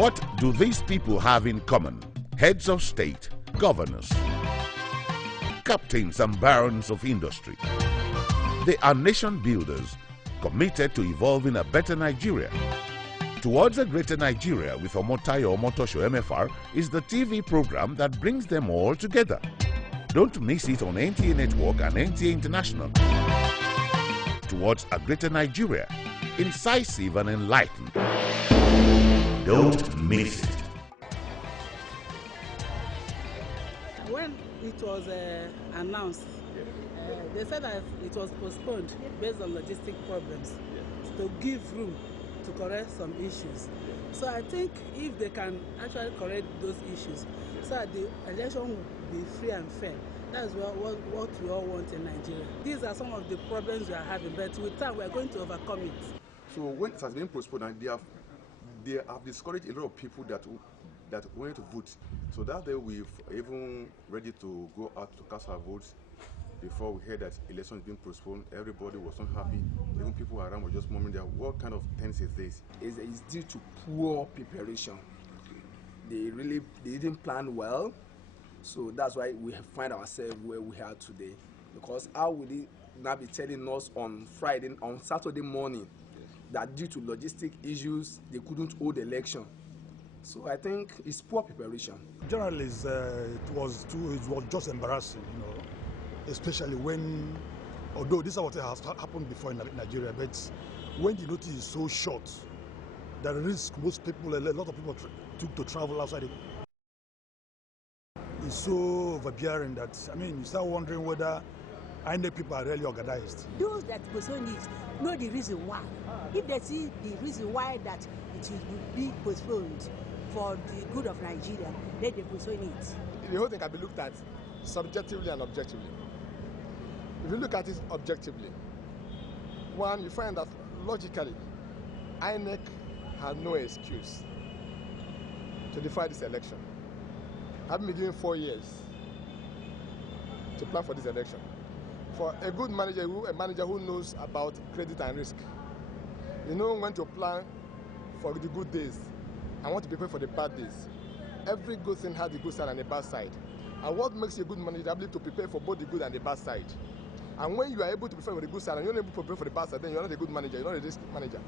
What do these people have in common? Heads of state, governors, captains and barons of industry. They are nation builders committed to evolving a better Nigeria. Towards a Greater Nigeria with Omotayo Omotosho MFR is the TV program that brings them all together. Don't miss it on NTA Network and NTA International. Towards a Greater Nigeria, incisive and enlightened. Don't miss it. When it was announced, they said that it was postponed based on logistic problems to give room to correct some issues. So I think if they can actually correct those issues, so that the election will be free and fair, that's what we all want in Nigeria. These are some of the problems we are having, but with time we are going to overcome it. So when it has been postponed, and they have discouraged a lot of people that wanted to vote. So that day we've even ready to go out to cast our votes. Before we heard that election is being postponed, everybody was not happy. Even people around were just murmuring that what kind of tense is this? It's due to poor preparation. They didn't plan well, so that's why we find ourselves where we are today. Because how would they now be telling us on Saturday morning that due to logistic issues they couldn't hold the election? So I think it's poor preparation. Generally, it was just embarrassing, especially when, although this is what has happened before in Nigeria, but when the notice is so short, the risk most people, a lot of people took to travel outside is so overbearing that, you start wondering whether INEC people are really organized. Those that postpone it know the reason why. If they see the reason why that it will be postponed for the good of Nigeria, then they postpone it. The whole thing can be looked at subjectively and objectively. If you look at it objectively, one, you find that logically, INEC had no excuse to defy this election. Having been given 4 years to plan for this election. For a good manager, a manager who knows about credit and risk, you know when to plan for the good days and want to prepare for the bad days. Every good thing has a good side and a bad side. And what makes you a good manager able to prepare for both the good and the bad side? And when you are able to prepare for the good side and you're not able to prepare for the bad side, then you're not a good manager, you're not a risk manager.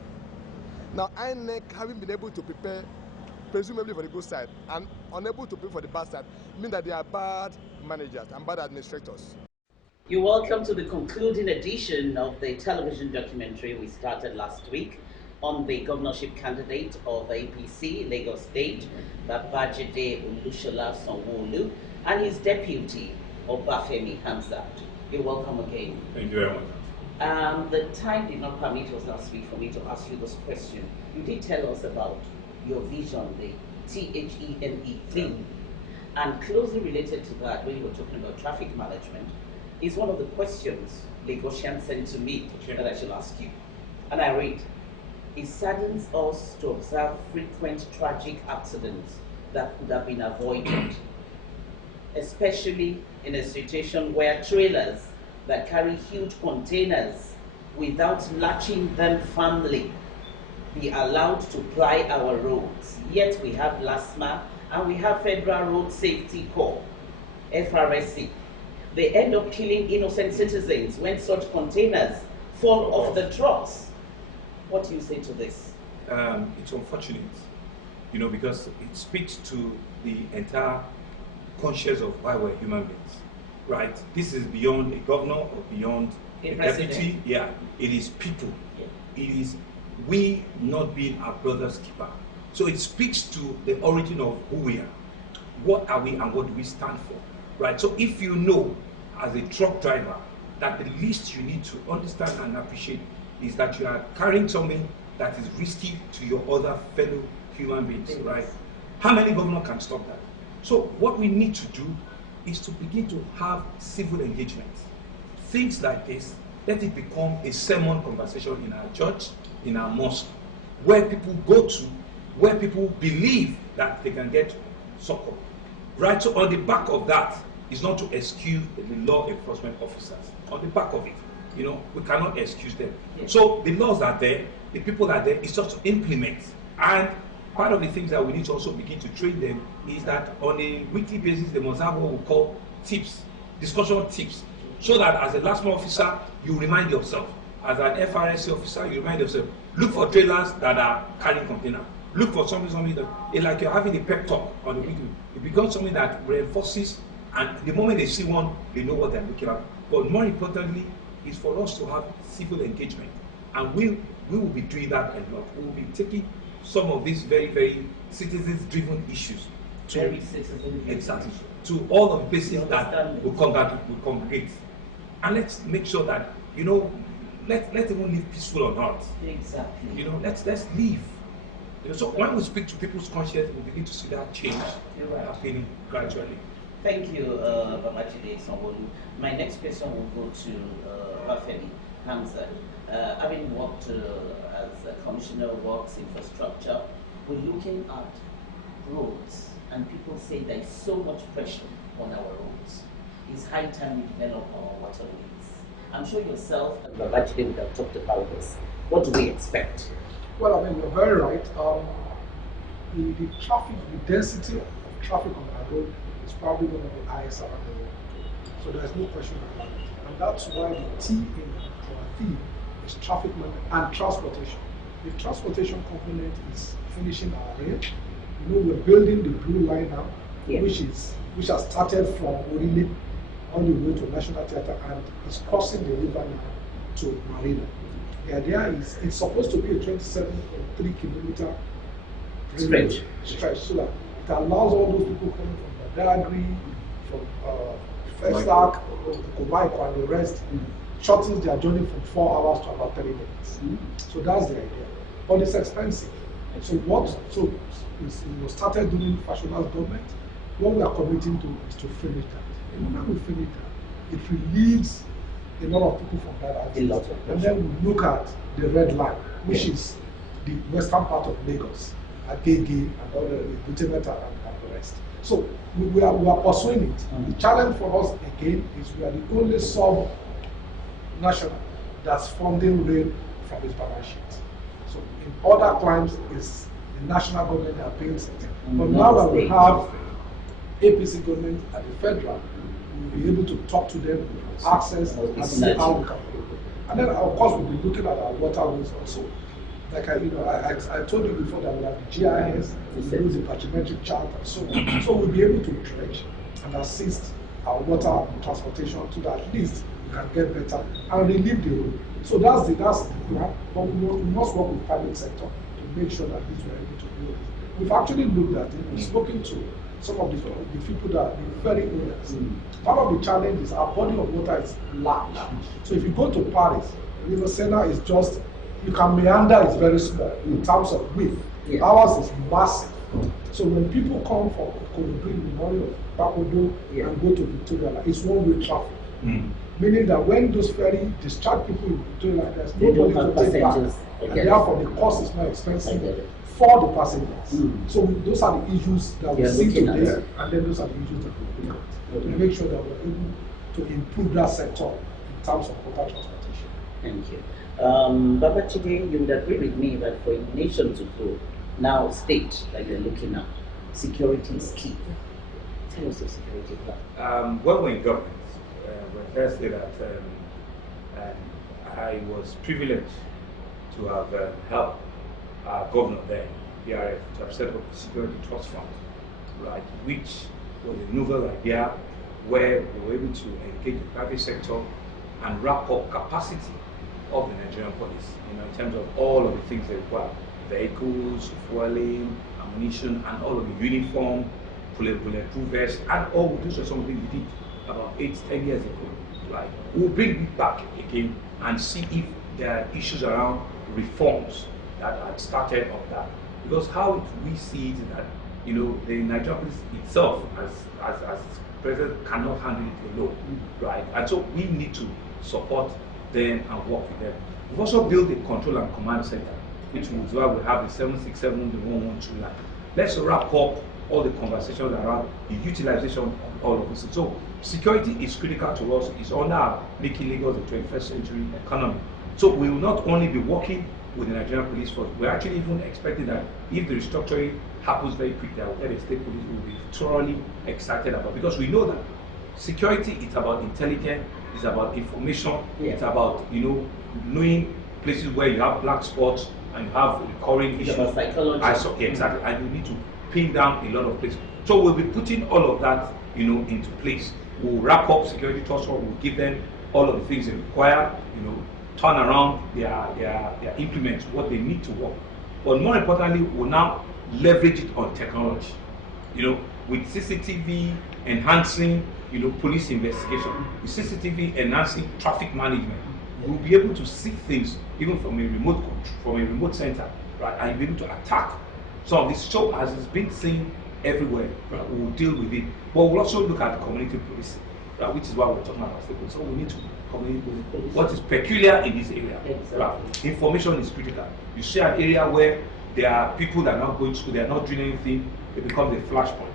Now, INEC, having been able to prepare presumably for the good side and unable to prepare for the bad side, mean that they are bad managers and bad administrators. You're welcome to the concluding edition of the television documentary we started last week on the governorship candidate of APC, Lagos State, Babajide Sanwoolu, and his deputy, Obafemi Hamzat. You're welcome again. Thank you very much. The time did not permit us last week for me to ask you this question. You did tell us about your vision, the THEME theme, and closely related to that, when you were talking about traffic management, is one of the questions Lagosians sent to me that I should ask you. And I read, it saddens us to observe frequent tragic accidents that could have been avoided, especially in a situation where trailers that carry huge containers without latching them firmly be allowed to ply our roads. Yet we have LASMA and we have Federal Road Safety Corps, FRSC. They end up killing innocent citizens when such containers fall off the trucks. What do you say to this? It's unfortunate, because it speaks to the entire conscience of why we're human beings, right? This is beyond a governor or beyond a deputy. Yeah, it is people. Yeah. It is we not being our brother's keeper. So it speaks to the origin of who we are. What are we and what do we stand for, right? So if you know, as a truck driver, that the least you need to understand and appreciate is that you are carrying something that is risky to your other fellow human beings, right? How many governors can stop that? So what we need to do is to begin to have civil engagement. Things like this, let it become a sermon conversation in our church, in our mosque, where people go to, where people believe that they can get succor. Right? So on the back of that is not to excuse the law enforcement officers. On the back of it, we cannot excuse them. Yes. So the laws are there, the people are there, it's just to implement. And part of the things that we need to also begin to train them is that on a weekly basis they must have what we call tips, discussion tips, so that as a last mile officer you remind yourself, as an FRSC officer you remind yourself, look for trailers that are carrying container, look for something that it's like you're having a pep talk on the weekly. It becomes something that reinforces, and the moment they see one they know what they're looking at. But more importantly is for us to have civil engagement, and we will be doing that a lot. We will be taking some of these very, very citizens-driven issues to, exactly, to all of the places that will congregate. And let's make sure that, you know, let's even live peaceful on earth. Exactly. You know, let's live. You know, so when we speak to people's conscience, we begin to see that change happening gradually. Thank you, Babajide Sanwoolu. My next question will go to Bafemi Hamza. Having worked as a Commissioner of Works Infrastructure, we're looking at roads, and people say there is so much pressure on our roads. It's high time we develop our waterways. I'm sure yourself and Babajide would have talked about this. What do we expect? Well, I mean, you're very right. The traffic, the density of traffic on our road is probably one of the highest around the world. So there's no question about it. And that's why the T in our theme is traffic management and transportation. The transportation component is finishing our rail. You know, we're building the blue line now, which has started from Orile all the way to National Theatre and is crossing the river now to Marina. The idea is it's supposed to be a 27.3 kilometer stretch, so that it allows all those people coming from Badagry, from Festac, Kobaiko, and the rest, shortens their journey from 4 hours to about 30 minutes. So that's the idea. But it's expensive. So we started doing Fashion's government. What we are committing to is to finish that. And when we finish that, it relieves a lot of people from that activity. And then we look at the red line, which is the western part of Lagos, Agege and all the Butemeta and the rest. So we are pursuing it. The challenge for us again is we are the only sub-national that's funding rail from its balance sheet. So in other climes, it's the national government that pays it. But now that we have APC government at the federal, we'll be able to talk to them, access, and see how we can do it. And then, of course, we'll be looking at our waterways also. Like I told you before that we have the GIS, we use the bathymetric chart, and so on. So we'll be able to dredge and assist our water transportation so that at least we can get better and relieve the road. So that's the plan. But we must work with private sector to make sure that these we're able to do it. We've actually looked at it. We've spoken to some of the people that are very owners. Part of the challenge is our body of water is large. So if you go to Paris, River Sena is just, you can meander, it's very small in terms of width. Ours is massive. So when people come from Kolobri, Memorial, Pakodo, and go to Victoria, it's one-way traffic. Meaning that when those ferry discharge people in Victoria, there's nobody to take back. And therefore the cost is more expensive for the passengers. So those are the issues that we see today, and then those are the issues that we look at to make sure that we're able to improve that sector in terms of water transportation. Thank you. Babajide, you would agree with me that for a nation to grow, now state like they're looking at, security is key. Tell us the security plan. When we're in government, when first say that I was privileged to have helped our governor there, BRF, to have set up the Security Trust Fund, right, which was a novel idea where we were able to engage the private sector and wrap up capacity of the Nigerian police, you know, in terms of all of the things they require: vehicles, fueling, ammunition, and all of the uniform, bulletproof vests, and all those are something we did about 8-10 years ago. Right, we'll bring it back again and see if there are issues around reforms that had started on that. Because how we see it is that, you know, the Nigerian police itself, as president, cannot handle it alone, right? And so we need to support them and work with them. We've also built a control and command center, which is why we have the 767, the 112 line. Let's wrap up all the conversations around the utilization of all of this. So security is critical to us. It's on our making Lagos the 21st century economy. So we will not only be working with the Nigerian police force. We're actually even expecting that if the restructuring happens very quickly, our state police will be thoroughly excited about, because we know that security is about intelligence, it's about information, it's about, you know, knowing places where you have black spots and you have recurring issues. About psychology. Exactly, and you need to pin down a lot of places. So we'll be putting all of that, you know, into place. We'll wrap up security task force, we'll give them all of the things they require, you know, turn around their implements, what they need to work. But more importantly, we'll now leverage it on technology. You know, with CCTV enhancing, you know, police investigation, with CCTV enhancing traffic management, we'll be able to see things even from a remote center, right? And be able to attack some of this. So as it's been seen everywhere, right, we'll deal with it. But we'll also look at community policing, right, which is why we're talking about stakeholders. So we need to communicate what is peculiar in this area. Exactly. Right? Information is critical. You see an area where there are people that are not going to school, they are not doing anything, it becomes a flashpoint.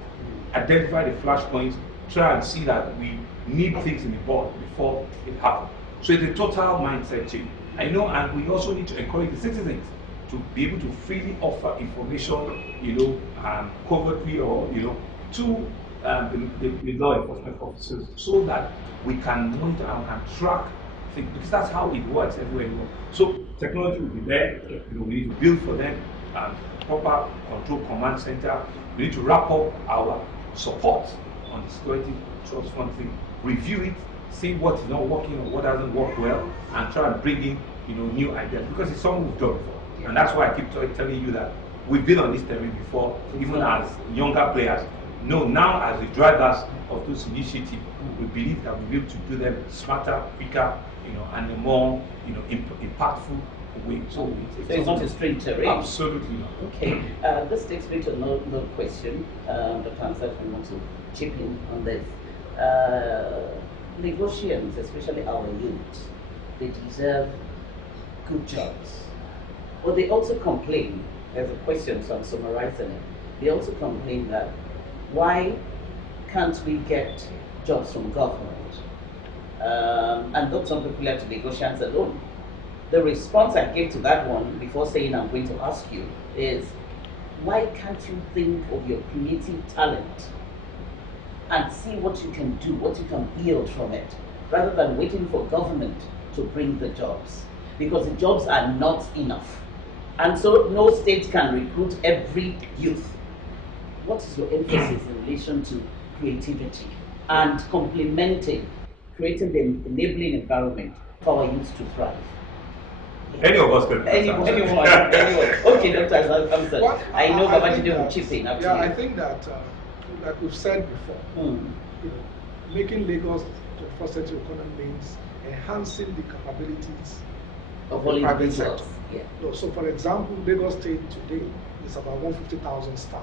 Identify the flashpoints, try and see that we need things in the board before it happens. So it's a total mindset change. I know, and we also need to encourage the citizens to be able to freely offer information, you know, covertly or, you know, to the law enforcement officers, so that we can monitor and track things, because that's how it works everywhere. So technology will be there. You know, we need to build for them proper control command center. We need to wrap up our support on the security trust fund thing, review it, see what is not working or what doesn't work well, and try and bring in, you know, new ideas, because it's something we've done before. And that's why I keep telling you that we've been on this terrain before, even as younger players. No, now as the drivers of those initiatives, we believe that we'll be able to do them smarter, quicker, you know, and a more, you know, impactful way. So it's not a straight terrain. Absolutely not. Okay, this takes me to another question. Dr. Ansat, I want to chip in on this. Negotiants, especially our youth, they deserve good jobs. But they also complain, there's a question, so I'm summarizing it. They also complain that why can't we get jobs from government? And that's not peculiar to negotiants alone. The response I gave to that one, before saying I'm going to ask you, is why can't you think of your creative talent and see what you can do, what you can yield from it, rather than waiting for government to bring the jobs? Because the jobs are not enough. And so no state can recruit every youth. What is your emphasis in relation to creativity and complementing, creating the enabling environment for our youth to thrive? Any of us can. Anyone. Okay, Dr. Amsat. I know Babajide will chip in. Yeah, I think that, like we've said before, you know, making Lagos 21st century economy means enhancing the capabilities of the private sector. Yeah. So, for example, Lagos State today is about 150,000 staff.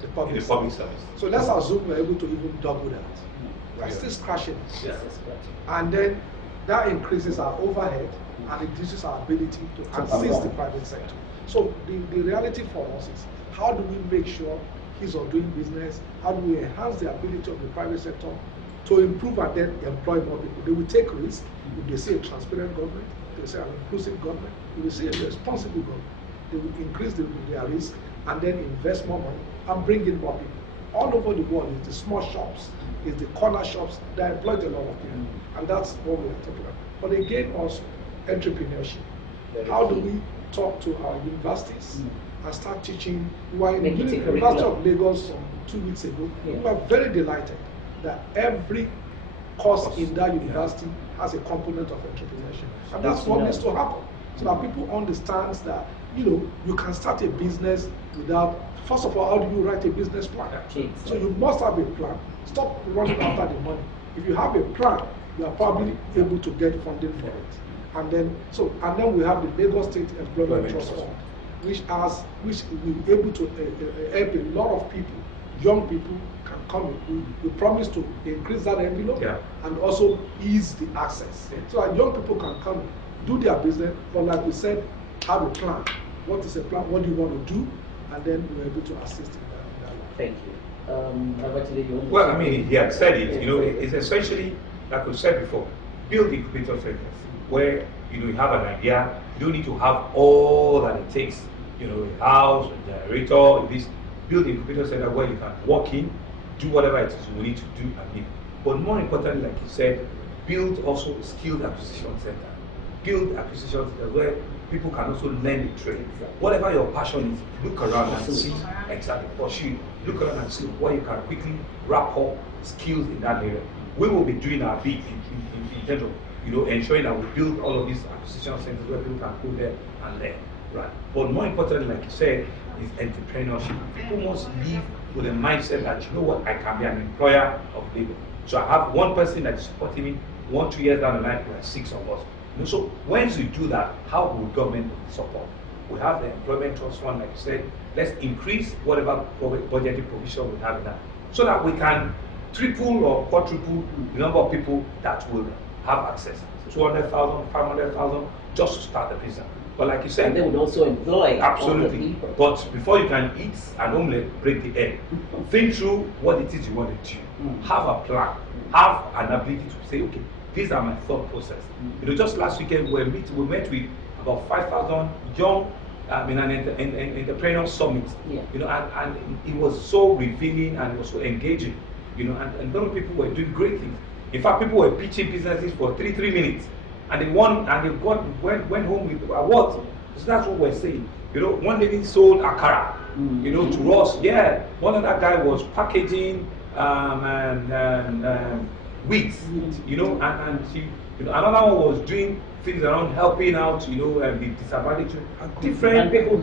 The public service. So let's assume we're able to even double that. We're still scratching it. Yes. And then that increases our overhead and reduces our ability to assist the private sector. So the reality for us is, how do we make sure ease of doing business? How do we enhance the ability of the private sector to improve and then employ more people? They will take risks. If they see a transparent government, they will say an inclusive government, they will see a responsible government. They will increase their risk and then invest more money and bring in more people. All over the world, it's the small shops, it's the corner shops that employ a lot of people. And that's what we're talking about. But again, also entrepreneurship. How do we talk to our universities and start teaching? We were in the University of Lagos 2 weeks ago. We were very delighted that every course in that university has a component of entrepreneurship. And that's what needs to happen. So that people understand that, you know, you can start a business without, first of all, how do you write a business plan? So you must have a plan. Stop running after the money. If you have a plan, you are probably able to get funding for it. And then we have the Lagos State Employment Trust Fund, which will be able to help a lot of people, young people can come in. We promise to increase that envelope and also ease the access. So that young people can come in, do their business, but like we said, have a plan. What is a plan? What do you want to do? And then we're able to assist in that way. Thank you. Well, I mean, he had said it. You know, it's essentially, like we said before, build incubator centers where, you know, you have an idea, You don't need to have all that it takes. You know, a house, a generator, this. Build a computer center where you can walk in, do whatever it is you need to do and leave. But more importantly, like you said, build also skilled acquisition center. Build acquisition center where people can also learn the trade. Whatever your passion is, look around and see exactly pursue. Look around and see where you can quickly wrap up skills in that area. We will be doing our bit in terms of ensuring that we build all of these acquisition centers where people can go there and learn. Right. But more importantly, like you said, is entrepreneurship. People must live with a mindset that, you know what, I can be an employer of labor. So I have one person that is supporting me, 1-2 years down the line, we have 6 of us. So once we do that, how will government support? We have the employment trust fund, like you said. Let's increase whatever budgeted provision we have in that, so that we can triple or quadruple the number of people that will have access. 200,000, 500,000, just to start the business. But like you said, and they would also employ absolutely. But before you can eat an omelette, break the egg. Think through what it is you want to do. Have a plan. Have an ability to say, okay, these are my thought process. Just last weekend we met with about 5,000 young in an entrepreneur summit. Yeah. And it was so revealing and it was so engaging. And a lot of people were doing great things. In fact, people were pitching businesses for 3 minutes. And they won, and they went home with awards. So that's what we're saying. One lady sold akara, to us. Yeah, one other guy was packaging wheat, and she, another one was doing things around helping out, the disadvantaged. Different people.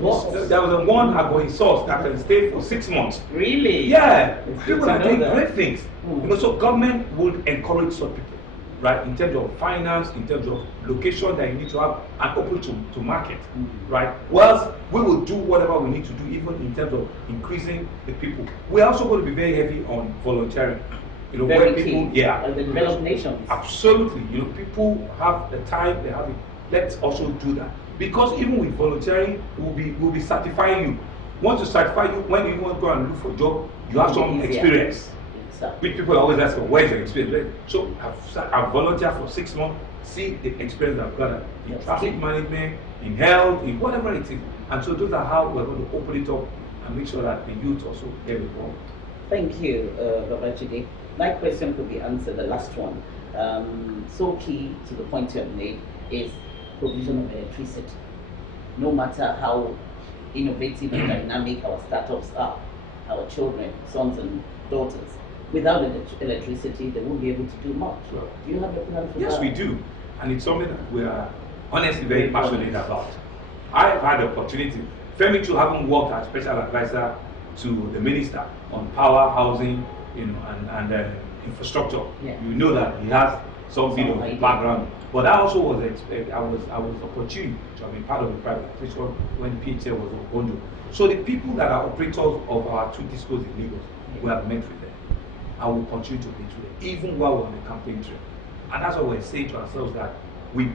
There was one going source that can stay for 6 months. Really? Yeah, people are doing great things. So government would encourage such people. Right, in terms of finance, in terms of location that you need to have and open to market, right? Well, we will do whatever we need to do, even in terms of increasing the people. We're also going to be very heavy on volunteering. Very where people, key. The developed nations. Absolutely. People have the time, they have it. Let's also do that. Because even with volunteering, we'll be certifying you. Once you certify you, when you want to go and look for a job, you have some experience. Which people always ask, where's your experience? So I've volunteered for 6 months, see the experience I've got in traffic management, in health, in whatever it is. And so those are how we're going to open it up and make sure that the youth also get involved. Thank you, Dr. Chidi. My question could be answered, the last one. So key to the point you have made is provision of electricity. No matter how innovative and dynamic our startups are, our children, sons and daughters, without electricity, they won't be able to do much. Sure. Do you have a plan for that? Yes, we do. And it's something that we are honestly very passionate about. I've had the opportunity. Femi too, having worked as special advisor to the minister on power, housing, and infrastructure. Yeah. You know that he has some bit of background. But I also was I was opportune to have been part of the privatization when PHL was on Bondo. So the people that are operators of our 2 discos in Lagos, we have met with them. I will continue to meet with them, even while we're on the campaign trail. And that's why we're saying to ourselves that we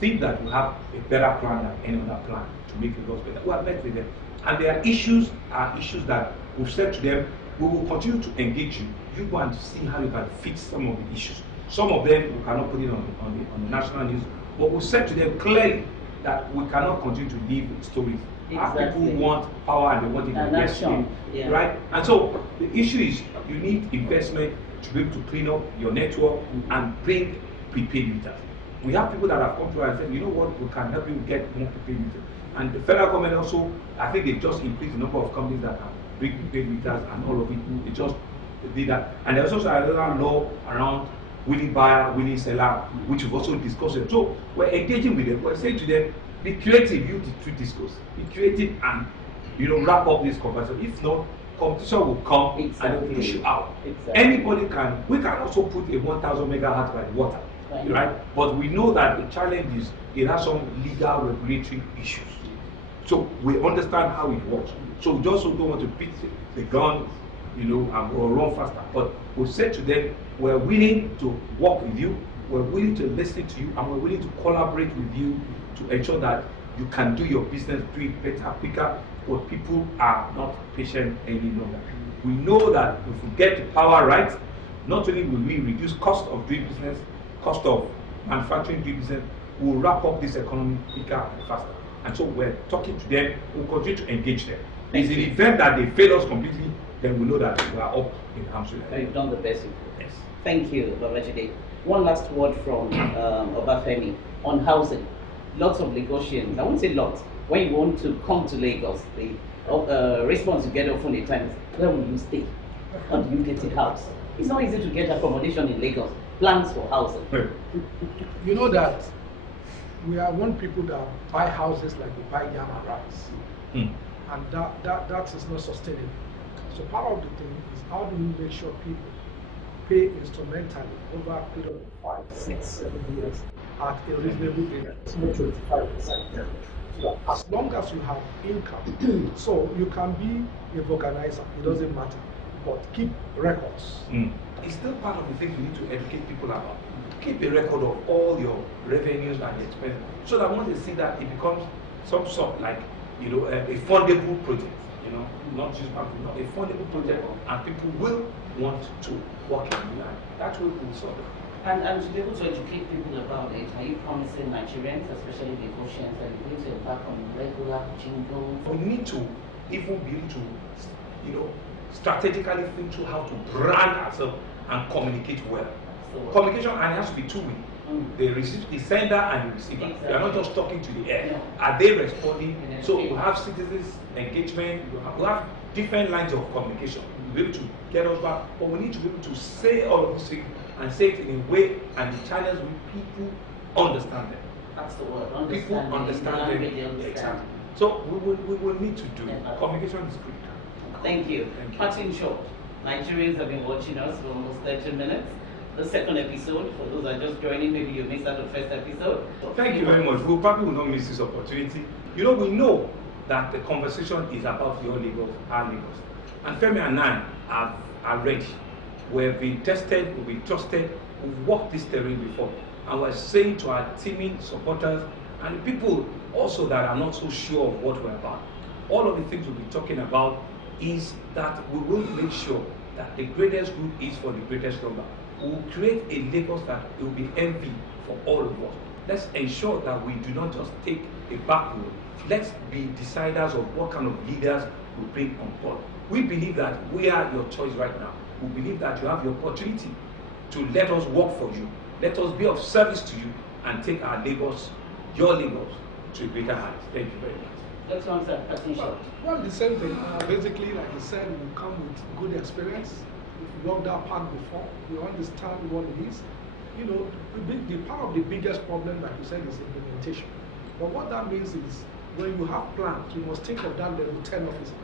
think that we have a better plan than any other plan to make Lagos better. We have met with them. And there are issues that we've said to them, we will continue to engage you. You go and see how you can fix some of the issues. Some of them we cannot put it on the national news, but we said to them clearly that we cannot continue to live with stories. Exactly. Our people want power and they want it immediately, right? And so the issue is you need investment to be able to clean up your network and bring prepaid meters. We have people that have come to us and said, you know what, we can help you get more prepaid meters. And the federal government also, I think they just increased the number of companies that can bring prepaid meters and all of it. They just did that. And there's also another law around willing buyer, willing seller, which we've also discussed. So we're engaging with them. We're saying to them, be creative, you to discuss. Be creative and wrap up this conversation. If not, competition will come and it will push you out. Anybody can. We can also put a 1,000 megahertz by water, right? But we know that the challenge is it has some legal regulatory issues. So we understand how it works. So we just don't want to beat the gun, or run faster. But we said to them, we're willing to work with you, we're willing to listen to you, and we're willing to collaborate with you to ensure that you can do your business, do it better, quicker, but people are not patient any longer. We know that if we get the power right, not only will we reduce cost of doing business, cost of manufacturing doing business, we'll wrap up this economy quicker and faster. And so we're talking to them, we'll continue to engage them. It's an event that they fail us completely, then we know that we are up in arms with them. You've done the best you could. Yes. Thank you, Babajide. One last word from Obafemi on housing. Lots of negotiations. I won't say lots. When you want to come to Lagos, the response you get often at times, where will you stay? How do you get a house? It's not easy to get accommodation in Lagos. Plans for housing. You know that we are one people that buy houses like we buy yam and rice. And that is not sustainable. So part of the thing is how do we make sure people pay instrumentally over a period of 5, 6, 7 years at a reasonable rate, it's not 25%. So as long as you have income, so you can be a organizer, it doesn't matter, but keep records. It's still part of the things we need to educate people about. Keep a record of all your revenues and expenses, so that once they see that, it becomes some sort like, you know, a fundable project. You know, not just a fundable project, and people will want to work in it. That will solve it. And to be able to educate people about it, are you promising Nigerians, especially Lagosians, that you're going to embark on regular jingles? We need to even be able to, you know, strategically think through how to brand ourselves and communicate well. Communication, and it has to be two-way. The sender and the receiver. Exactly. You are not just talking to the air. No. Are they responding? So we have citizens engagement. We have different lines of communication. We'll be able to get us back, but we need to be able to say all of these things and say it in a way and the channels where people understand them. That's the word. People understand them. Exactly. So we will need to do communication is critical. Thank you. Cutting short, Nigerians have been watching us for almost 30 minutes. The second episode, for those that are just joining, maybe you missed out the first episode. Thank you very much. We probably will not miss this opportunity. You know, we know that the conversation is about your Lagos, our Lagos. And Femi and I are ready. We've been tested, we've been trusted, we've walked this terrain before. And we're saying to our teaming supporters and the people also that are not so sure of what we're about, all of the things we'll be talking about is that we will make sure that the greatest good is for the greatest number. We will create a Lagos that will be envy for all of us. Let's ensure that we do not just take a back road. Let's be deciders of what kind of leaders we bring on board. We believe that we are your choice right now. We believe that you have the opportunity to let us work for you. Let us be of service to you and take our Lagos, your Lagos, to a greater height. Thank you very much. Let's answer attention. Well, the same thing. Basically, like you said, we come with good experience. We've walked that path before. We understand what it is. You know, the part of the biggest problem, like you said, is implementation. But what that means is, when you have plans, you must think of that level 10 officer,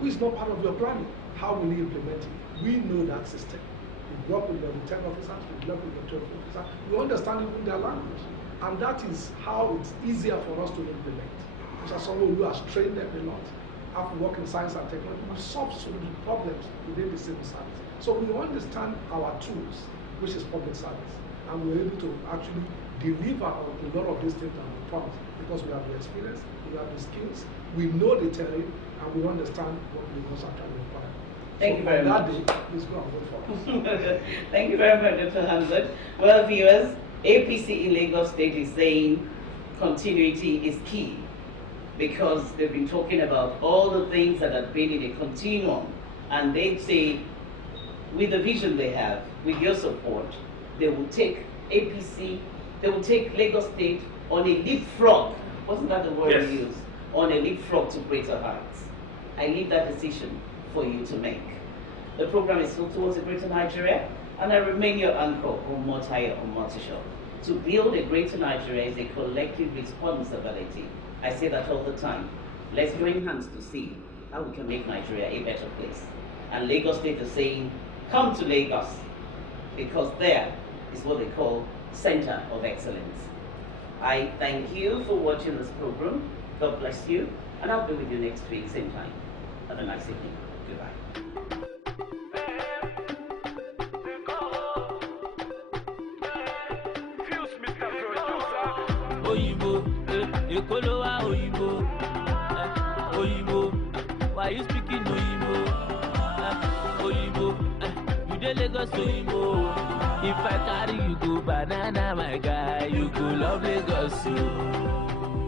who is not part of your planning. How will you implement it? We know that system. We work with level 10 officers, we work with the 12 officers. We understand even their language. And that is how it's easier for us to implement. Mr. Sanwoolu has trained them a lot. Have to work in science and technology. We solve solution problems within the civil service. So we understand our tools, which is public service. And we're able to actually deliver on a lot of these things that we promise, because we have the experience, we have the skills, we know the terrain, and we understand what the Lagos actually require. Thank you very much. That day, please go and vote for us. Thank you very much, Dr. Hamzat. Well, viewers, APC in Lagos State is saying continuity is key, because they've been talking about all the things that have been in a continuum, and they say, with the vision they have, with your support, they will take APC, they will take Lagos State on a leapfrog. Wasn't that the word Yes. you used? On a leapfrog to greater heights. I leave that decision for you to make. The program is still towards a greater Nigeria, and I remain your anchor, Omotayo Omotosho. To build a greater Nigeria is a collective responsibility. I say that all the time. Let's join hands to see how we can make Nigeria a better place. And Lagos State is saying, come to Lagos, because there is what they call Center of Excellence. I thank you for watching this program. God bless you, and I'll be with you next week, same time. Have a nice evening. Goodbye. Oyibo, Ekolowa Oyibo, Oyibo, why you speaking Oyibo? Oyibo, you dey Lagos Oyibo. If I carry you go banana, my guy, you go love Lagos. Oh.